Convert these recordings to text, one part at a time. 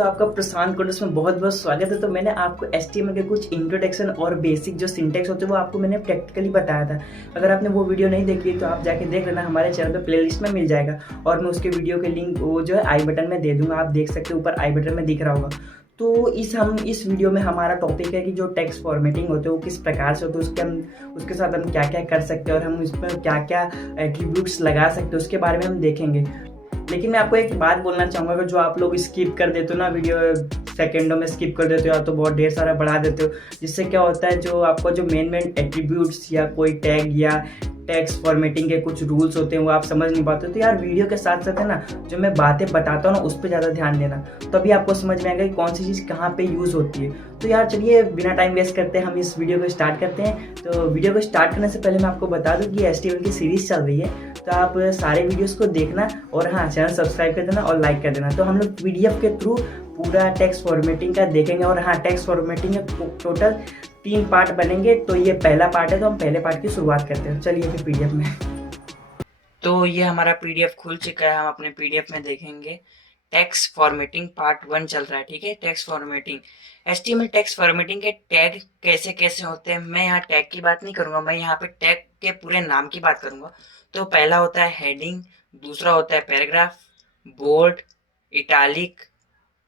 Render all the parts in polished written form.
तो आपका प्रशांत कोटस में बहुत बहुत स्वागत है। तो मैंने आपको HTML के कुछ इंट्रोडक्शन और बेसिक जो सिंटेक्स होते हैं वो आपको मैंने प्रैक्टिकली बताया था। अगर आपने वो वीडियो नहीं देखी तो आप जाके देख लेना, हमारे चैनल पे प्लेलिस्ट में मिल जाएगा और मैं उसके वीडियो के लिंक वो जो है आई बटन में दे दूंगा, आप देख सकते हो, ऊपर आई बटन में दिख रहा होगा। तो इस वीडियो में हमारा टॉपिक है कि जो टेक्स्ट फॉर्मेटिंग होते हैं वो किस प्रकार से होते हैं, उसके साथ हम क्या क्या कर सकते हैं और हम इसमें क्या क्या एट्रीब्यूट्स लगा सकते हैं उसके बारे में हम देखेंगे। लेकिन मैं आपको एक बात बोलना चाहूँगा कि जो आप लोग स्किप कर देते हो ना, वीडियो सेकेंडों में स्किप कर देते हो या तो बहुत ढेर सारा बढ़ा देते हो, जिससे क्या होता है जो आपको जो मेन एट्रीब्यूट्स या कोई टैग या टेक्स्ट फॉर्मेटिंग के कुछ रूल्स होते हैं वो आप समझ नहीं पाते। तो यार वीडियो के साथ साथ है ना जो मैं बातें बताता हूँ ना उस पर ज़्यादा ध्यान देना, तभी आपको समझ में आएगा कि कौन सी चीज़ कहाँ पे यूज़ होती है। तो यार चलिए बिना टाइम वेस्ट करते हैं हम इस वीडियो को स्टार्ट करते हैं। तो वीडियो को स्टार्ट करने से पहले मैं आपको बता दूँ कि HTML की सीरीज़ चल रही है, तो आप सारे वीडियोस को देखना और हाँ चैनल सब्सक्राइब कर देना और लाइक कर देना। तो हम लोग PDF के थ्रू पूरा टेक्स्ट फॉर्मेटिंग का देखेंगे और हाँ टेक्स्ट फॉर्मेटिंग के टोटल 3 पार्ट बनेंगे। तो ये पहला पार्ट है, तो हम पहले पार्ट की शुरुआत करते हैं। चलिए फिर PDF में। तो ये हमारा PDF खुल चुका है, हम अपने PDF में देखेंगे। टेक्स्ट फॉर्मेटिंग पार्ट 1 चल रहा है, ठीक है। Text formatting, HTML text formatting के टैग कैसे कैसे होते हैं। मैं यहाँ टैग की बात नहीं करूँगा, मैं यहाँ पे टैग के पूरे नाम की बात करूँगा। तो पहला होता है हेडिंग, दूसरा होता है paragraph, bold, italic,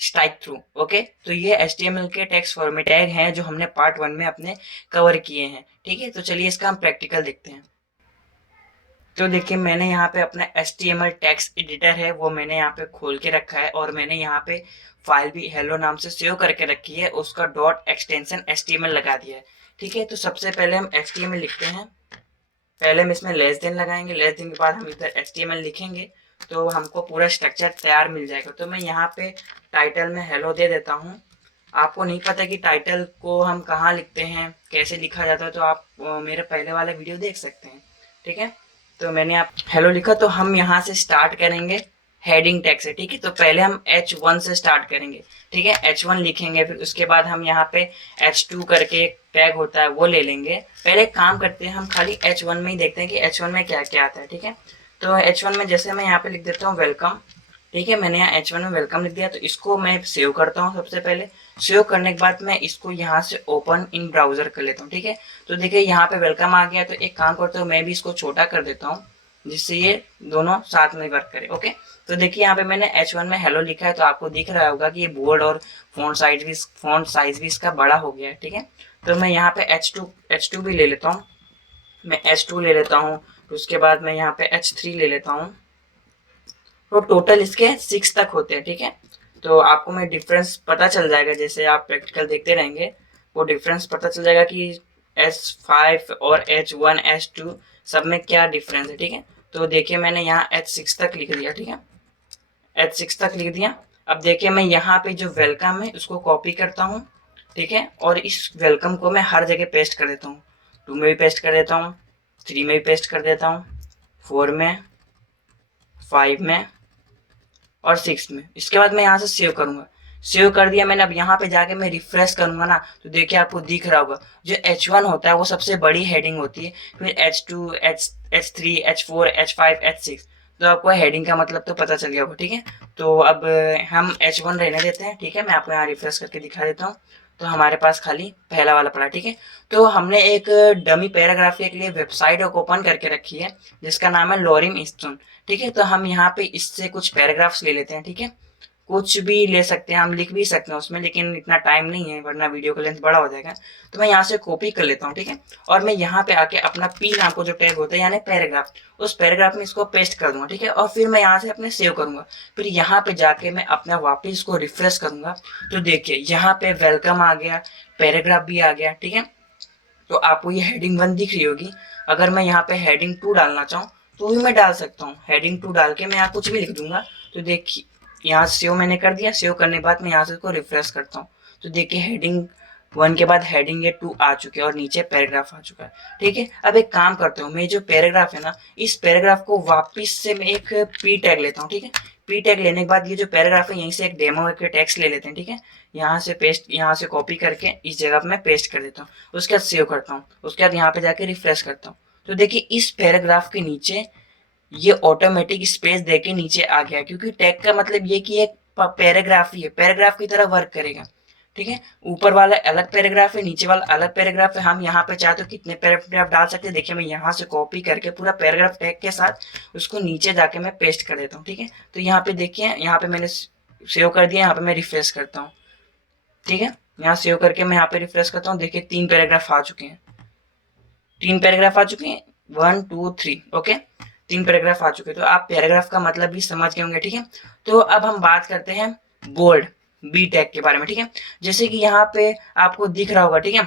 strike through. Okay, तो ये HTML के टेक्स्ट फॉर्मेट टैग हैं जो हमने पार्ट 1 में अपने कवर किए हैं, ठीक है। तो चलिए इसका हम प्रैक्टिकल देखते हैं। तो देखिए मैंने यहाँ पे अपना HTML टेक्स्ट एडिटर है वो मैंने यहाँ पे खोल के रखा है और मैंने यहाँ पे फाइल भी हेलो नाम से सेव करके रखी है, उसका डॉट एक्सटेंशन HTML लगा दिया है, ठीक है। तो सबसे पहले हम HTML लिखते हैं, पहले हम इसमें लेस देन लगाएंगे, लेस देन के बाद हम इधर HTML लिखेंगे तो हमको पूरा स्ट्रक्चर तैयार मिल जाएगा। तो मैं यहाँ पे टाइटल में हेलो दे देता हूँ। आपको नहीं पता कि टाइटल को हम कहाँ लिखते हैं, कैसे लिखा जाता है, तो आप मेरे पहले वाला वीडियो देख सकते हैं, ठीक है। तो मैंने आप हेलो लिखा, तो हम यहाँ से स्टार्ट करेंगे हेडिंग टैग से, ठीक है। तो पहले हम H1 से स्टार्ट करेंगे, ठीक है। H1 लिखेंगे, फिर उसके बाद हम यहाँ पे H2 करके एक टैग होता है वो ले लेंगे। पहले एक काम करते हैं, हम खाली H1 में ही देखते हैं कि H1 में क्या क्या आता है, ठीक है। तो H1 में जैसे मैं यहाँ पे लिख देता हूँ वेलकम, ठीक है। मैंने यहाँ H1 में वेलकम लिख दिया, तो इसको मैं सेव करता हूँ। सबसे पहले सेव करने के बाद मैं इसको यहाँ से ओपन इन ब्राउजर कर लेता हूँ, ठीक है। तो देखिए यहाँ पे वेलकम आ गया। तो एक काम करता हूँ, मैं भी इसको छोटा कर देता हूँ जिससे ये दोनों साथ में वर्क करे, ओके। तो देखिए यहाँ पे मैंने H1 में हेलो लिखा है, तो आपको दिख रहा होगा कि ये बोल्ड और फॉन्ट साइज भी इसका बड़ा हो गया है, ठीक है। तो मैं यहाँ पे H2 भी ले लेता हूँ, मैं H2 ले लेता हूँ। तो उसके बाद मैं यहाँ पे H3 ले लेता हूँ। तो टोटल इसके 6 तक होते हैं, ठीक है। तो आपको मैं डिफरेंस पता चल जाएगा, जैसे आप प्रैक्टिकल देखते रहेंगे वो डिफरेंस पता चल जाएगा कि H5 और H1 H2 सब में क्या डिफरेंस है, ठीक है। तो देखिए मैंने यहाँ H6 तक लिख दिया, ठीक है। H6 तक लिख दिया। अब देखिए मैं यहाँ पे जो वेलकम है उसको कॉपी करता हूँ, ठीक है। और इस वेलकम को मैं हर जगह पेस्ट कर देता हूँ। 2 में भी पेस्ट कर देता हूँ, 3 में भी पेस्ट कर देता हूँ, 4 में, 5 में और 6 में। इसके बाद मैं यहाँ से सेव करूँगा। सेव कर दिया मैंने। अब यहाँ पे जाके मैं रिफ्रेश करूँगा ना, तो देखिए आपको दिख रहा होगा जो H1 होता है वो सबसे बड़ी हेडिंग होती है, फिर H2, H3, H4, H5, H6। तो आपको हेडिंग का मतलब तो पता चल गया होगा, ठीक है। तो अब हम H1 रहने देते हैं, ठीक है। मैं आपको यहाँ रिफ्रेश करके दिखा देता हूँ। तो हमारे पास खाली पहला वाला पड़ा, ठीक है। तो हमने एक डमी पैराग्राफ के लिए वेबसाइट ओपन करके रखी है जिसका नाम है लोरिम स्टोन, ठीक है। तो हम यहाँ पे इससे कुछ पैराग्राफ्स ले लेते हैं, ठीक है। कुछ भी ले सकते हैं, हम लिख भी सकते हैं उसमें, लेकिन इतना टाइम नहीं है वरना वीडियो का लेंथ बड़ा हो जाएगा। तो मैं यहाँ से कॉपी कर लेता हूँ, ठीक है। और मैं यहाँ पे आके अपना पी नाम को जो टैग होता है यानी पैराग्राफ, उस पैराग्राफ में इसको पेस्ट कर दूंगा, ठीक है। और फिर मैं यहाँ से अपने सेव करूंगा। फिर यहाँ पे जाके मैं अपना वापस इसको रिफ्रेश करूंगा। तो देखिए यहाँ पे वेलकम आ गया, पैराग्राफ भी आ गया, ठीक है। तो आपको ये हेडिंग 1 दिख रही होगी। अगर मैं यहाँ पे हेडिंग 2 डालना चाहूँ तो भी मैं डाल सकता हूँ। हेडिंग 2 डाल के मैं यहाँ कुछ भी लिख दूंगा। तो देखिए यहाँ सेव मैंने कर दिया। सेव करने के बाद मैं यहाँ से इसको रिफ्रेश करता हूँ। तो देखिए हेडिंग 1 के बाद हेडिंग 2 आ चुके हैं और नीचे पैराग्राफ आ चुका है, ठीक है। अब एक काम करता हूँ, मैं जो पैराग्राफ है ना, इस पैराग्राफ को वापिस से मैं एक पी टैग लेता हूँ, ठीक है। पी टैग लेने के बाद ये जो पैराग्राफ है यहीं से एक डेमो के टेक्स्ट ले लेते हैं, ठीक है। यहाँ से पेस्ट, यहाँ से कॉपी करके इस जगह पे मैं पेस्ट कर देता हूँ। उसके बाद सेव करता हूँ। उसके बाद यहाँ पे जाके रिफ्रेश करता हूँ। तो देखिए इस पैराग्राफ के नीचे ये ऑटोमेटिक स्पेस देके नीचे आ गया, क्योंकि टैग का मतलब ये कि एक पैराग्राफ ही है, पैराग्राफ की तरह वर्क करेगा। ठीक है, ऊपर वाला अलग पैराग्राफ है, नीचे वाला अलग पैराग्राफ है। हम यहाँ पे चाहे तो कितने पैराग्राफ डाल सकते हैं। देखिए मैं यहाँ से कॉपी करके पूरा पैराग्राफ टैग के साथ उसको नीचे जाके मैं पेस्ट कर देता हूँ। ठीक है, तो यहाँ पे देखिए, यहाँ पे मैंने सेव कर दिया, यहाँ पे मैं रिफ्रेश करता हूँ। ठीक है, यहाँ सेव करके मैं यहाँ पे रिफ्रेश करता हूँ। देखिए 3 पैराग्राफ आ चुके हैं, 3 पैराग्राफ आ चुके हैं, 1 2 3। ओके, 3 पैराग्राफ आ चुके हैं। तो आप पैराग्राफ का मतलब भी समझ गए होंगे। ठीक है, तो अब हम बात करते हैं बोल्ड बी टैग के बारे में। ठीक है, जैसे कि यहाँ पे आपको दिख रहा होगा। ठीक है,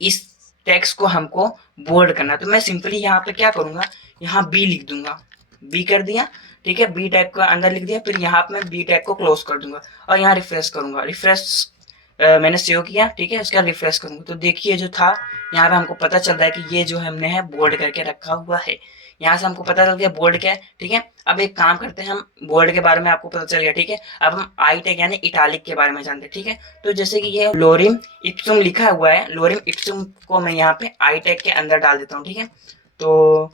इस टेक्स्ट को हमको बोल्ड करना, तो मैं सिंपली यहाँ पे क्या करूंगा, यहाँ बी लिख दूंगा, बी कर दिया। ठीक है, बी टैग को अंदर लिख दिया, फिर यहाँ पे मैं बी टैग को क्लोज कर दूंगा और यहाँ रिफ्रेश करूंगा। रिफ्रेश मैंने सेव किया। ठीक है, उसका रिफ्रेश करूंगा तो देखिए जो था यहाँ पे हमको पता चल रहा है कि ये जो हमने है बोल्ड करके रखा हुआ है। यहाँ से हमको पता चल गया बोल्ड क्या है। ठीक है, अब एक काम करते हैं, हम बोल्ड के बारे में आपको पता चल गया। ठीक है, अब हम आई टैग यानी इटालिक के बारे में जानते हैं। ठीक है, तो जैसे कि ये लोरिम इप्सुम लिखा हुआ है, लोरिम इप्सुम को मैं यहाँ पे आई टैग के अंदर डाल देता हूँ। ठीक है, तो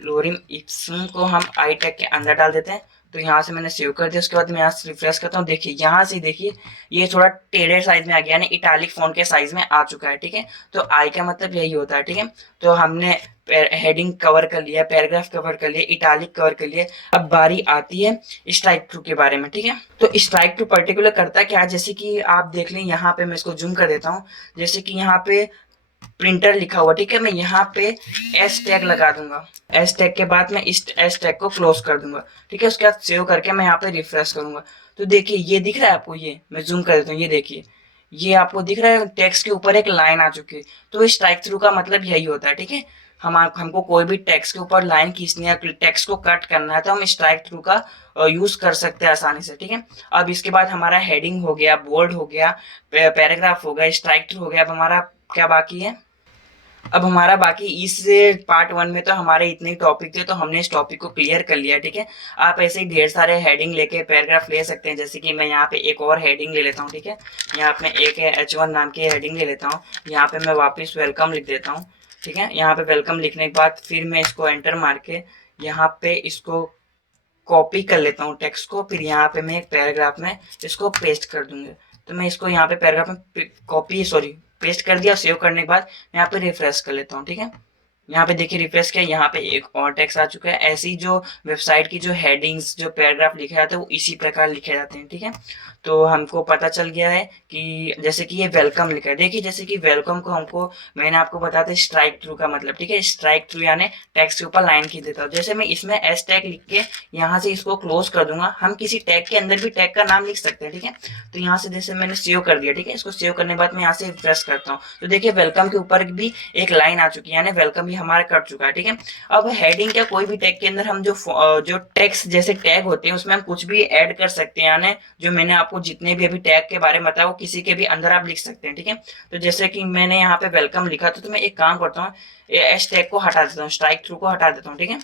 लोरिम इप्सुम को हम आई टैग के अंदर डाल देते हैं। तो यहाँ से मैंने सेव कर दिया, उसके बाद मैं यहाँ से रिफ्रेश करता हूँ। देखिए यहाँ से देखिए ये थोड़ा टेढ़े साइज में आ गया, यानी इटालिक फॉन्ट के साइज में आ चुका है। ठीक है, तो आई का मतलब यही होता है। ठीक है, तो हमने हेडिंग कवर कर लिया, पैराग्राफ कवर कर लिया, इटालिक कवर कर लिया। अब बारी आती है स्ट्राइक थ्रू के बारे में। ठीक है, तो स्ट्राइक थ्रू पर्टिकुलर करता क्या है, जैसे कि आप देख लें, यहाँ पे मैं इसको जूम कर देता हूँ। जैसे कि यहाँ पे प्रिंटर लिखा हुआ। ठीक है, मैं यहाँ पे एस टैग लगा दूंगा, एस टैग के बाद मैं इस एस टैग को क्लोज कर दूंगा। ठीक है, उसके बाद सेव करके मैं यहाँ पे रिफ्रेश करूंगा। तो देखिए ये दिख रहा है आपको, ये मैं जूम कर देता हूँ, ये देखिए ये आपको दिख रहा है, टेक्स्ट के ऊपर एक लाइन आ चुकी है। तो स्ट्राइक थ्रू का मतलब यही होता है। ठीक है, हमको कोई भी टेक्स्ट के ऊपर लाइन खींचनी है, टेक्स्ट को कट करना है, तो हम स्ट्राइक थ्रू का यूज कर सकते हैं आसानी से। ठीक है, अब इसके बाद हमारा हेडिंग हो गया, बोल्ड हो गया, पैराग्राफ हो गया, स्ट्राइक थ्रू हो गया। अब हमारा क्या बाकी है, अब हमारा बाकी इस पार्ट 1 में तो हमारे इतने टॉपिक थे, तो हमने इस टॉपिक को क्लियर कर लिया। ठीक है, आप ऐसे ही ढेर सारे हेडिंग लेके पैराग्राफ ले सकते हैं। जैसे कि मैं यहाँ पे एक और हेडिंग ले लेता हूँ। ठीक है, यहाँ पे एक है H1 नाम की हेडिंग ले लेता हूँ। यहाँ पे मैं वापस वेलकम लिख देता हूँ। ठीक है, यहाँ पे वेलकम लिखने के बाद फिर मैं इसको एंटर मार के यहाँ पे इसको कॉपी कर लेता हूँ टेक्स्ट को, फिर यहाँ पे मैं एक पैराग्राफ में इसको पेस्ट कर दूंगा। तो मैं इसको यहाँ पे पैराग्राफ में पेस्ट कर दिया। सेव करने के बाद यहाँ पे रिफ्रेश कर लेता हूँ। ठीक है, यहाँ पे देखिए रिफ्रेश किया, यहाँ पे एक और टेक्स्ट आ चुका है। ऐसी जो वेबसाइट की जो हेडिंग्स, जो पैराग्राफ लिखे जाते हैं वो इसी प्रकार लिखे जाते हैं। ठीक है, तो हमको पता चल गया है कि जैसे कि ये वेलकम लिखा है। देखिए जैसे कि वेलकम को हमको मैंने आपको बताया था स्ट्राइक थ्रू का मतलब। ठीक है, स्ट्राइक थ्रू यानी टेक्स्ट के ऊपर लाइन खींच देता हूँ। जैसे मैं इसमें एस टैग लिख के यहाँ से इसको क्लोज कर दूंगा। हम किसी टैग के अंदर भी टैग का नाम लिख सकते हैं। ठीक है, तो यहाँ से जैसे मैंने सेव कर दिया। ठीक है, इसको सेव करने के बाद मैं यहाँ से रिफ्रेश करता हूँ, तो देखिए वेलकम के ऊपर भी एक लाइन आ चुकी है, यानी वेलकम भी हमारा कट चुका है। ठीक है, अब हेडिंग या कोई भी टैग के अंदर हम जो टेक्स्ट जैसे टैग होते हैं उसमें हम कुछ भी ऐड कर सकते हैं, यानी जो मैंने आपको जितने भी अभी टैग के बारे में बताया वो किसी के भी अंदर आप लिख सकते हैं। ठीक है, तो जैसे कि मैंने यहाँ पे वेलकम लिखा था, तो मैं एक काम करता हूँ, एस टैग को हटा देता हूँ, स्ट्राइक थ्रू को हटा देता हूँ। ठीक है,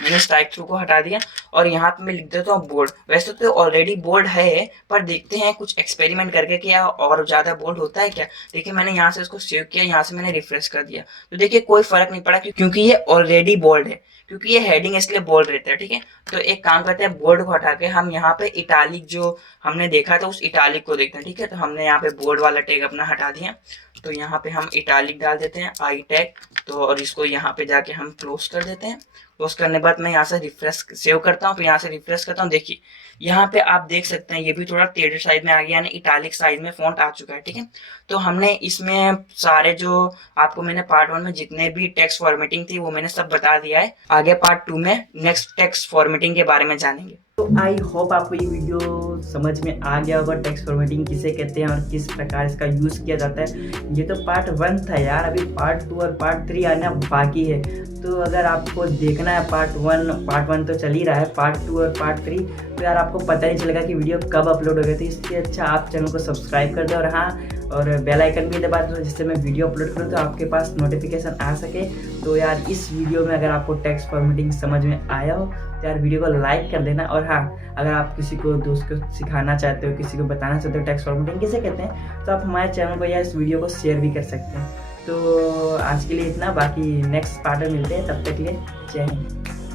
मैंने स्ट्राइक थ्रू को हटा दिया और यहाँ पे मैं लिख देता हूँ बोल्ड। वैसे तो ऑलरेडी बोल्ड है, पर देखते हैं कुछ एक्सपेरिमेंट करके क्या और ज्यादा बोल्ड होता है क्या। देखिए मैंने यहाँ से इसको सेव किया, यहाँ से मैंने रिफ्रेश कर दिया, तो देखिए कोई फर्क नहीं पड़ा क्योंकि ये ऑलरेडी बोल्ड है, क्योंकि ये हेडिंग इसलिए बोल्ड रहता है। ठीक है, तो एक काम करते हैं, बोल्ड को हटा के हम यहाँ पे इटालिक जो हमने देखा था उस इटालिक को देखते हैं। ठीक है, तो हमने यहाँ पे बोल्ड वाला टैग अपना हटा दिया, तो यहाँ पे हम इटालिक डाल देते हैं, आई टैग। तो और इसको यहाँ पे जाके हम क्लोज कर देते हैं। क्लोज करने के बाद मैं यहाँ से रिफ्रेश सेव करता हूँ, फिर यहाँ से रिफ्रेश करता हूँ। देखिए यहाँ पे आप देख सकते हैं ये भी थोड़ा टेढ़े साइज में आ गया, यानी इटालिक साइज में फॉन्ट आ चुका है। ठीक है, तो हमने इसमें सारे जो आपको मैंने पार्ट 1 में जितने भी टेक्स्ट फॉर्मेटिंग थी वो मैंने सब बता दिया है। आगे पार्ट 2 में नेक्स्ट टेक्स्ट फॉर्मेटिंग के बारे में जानेंगे। तो आई होप आपको ये वीडियो समझ में आ गया होगा, टेक्स्ट फॉर्मेटिंग किसे कहते हैं और किस प्रकार इसका यूज़ किया जाता है। ये तो पार्ट 1 था यार, अभी पार्ट 2 और पार्ट 3 आना बाकी है। तो अगर आपको देखना है पार्ट 1 तो चल ही रहा है, पार्ट 2 और पार्ट 3, तो यार आपको पता नहीं चलेगा कि वीडियो कब अपलोड हो गई। तो इससे अच्छा आप चैनल को सब्सक्राइब कर दो और हाँ, और बेल आइकन भी दबा दो, जिससे मैं वीडियो अपलोड करूँ तो आपके पास नोटिफिकेशन आ सके। तो यार इस वीडियो में अगर आपको टेक्स्ट फॉर्मेटिंग समझ में आया हो तो यार वीडियो को लाइक कर देना। और हाँ, अगर आप किसी को दोस्त को सिखाना चाहते हो, किसी को बताना चाहते हो टेक्स्ट फॉर्मेटिंग किसे कहते हैं, तो आप हमारे चैनल को या इस वीडियो को शेयर भी कर सकते हैं। तो आज के लिए इतना, बाकी नेक्स्ट पार्ट में मिलते हैं, तब तक के लिए जय हिंद।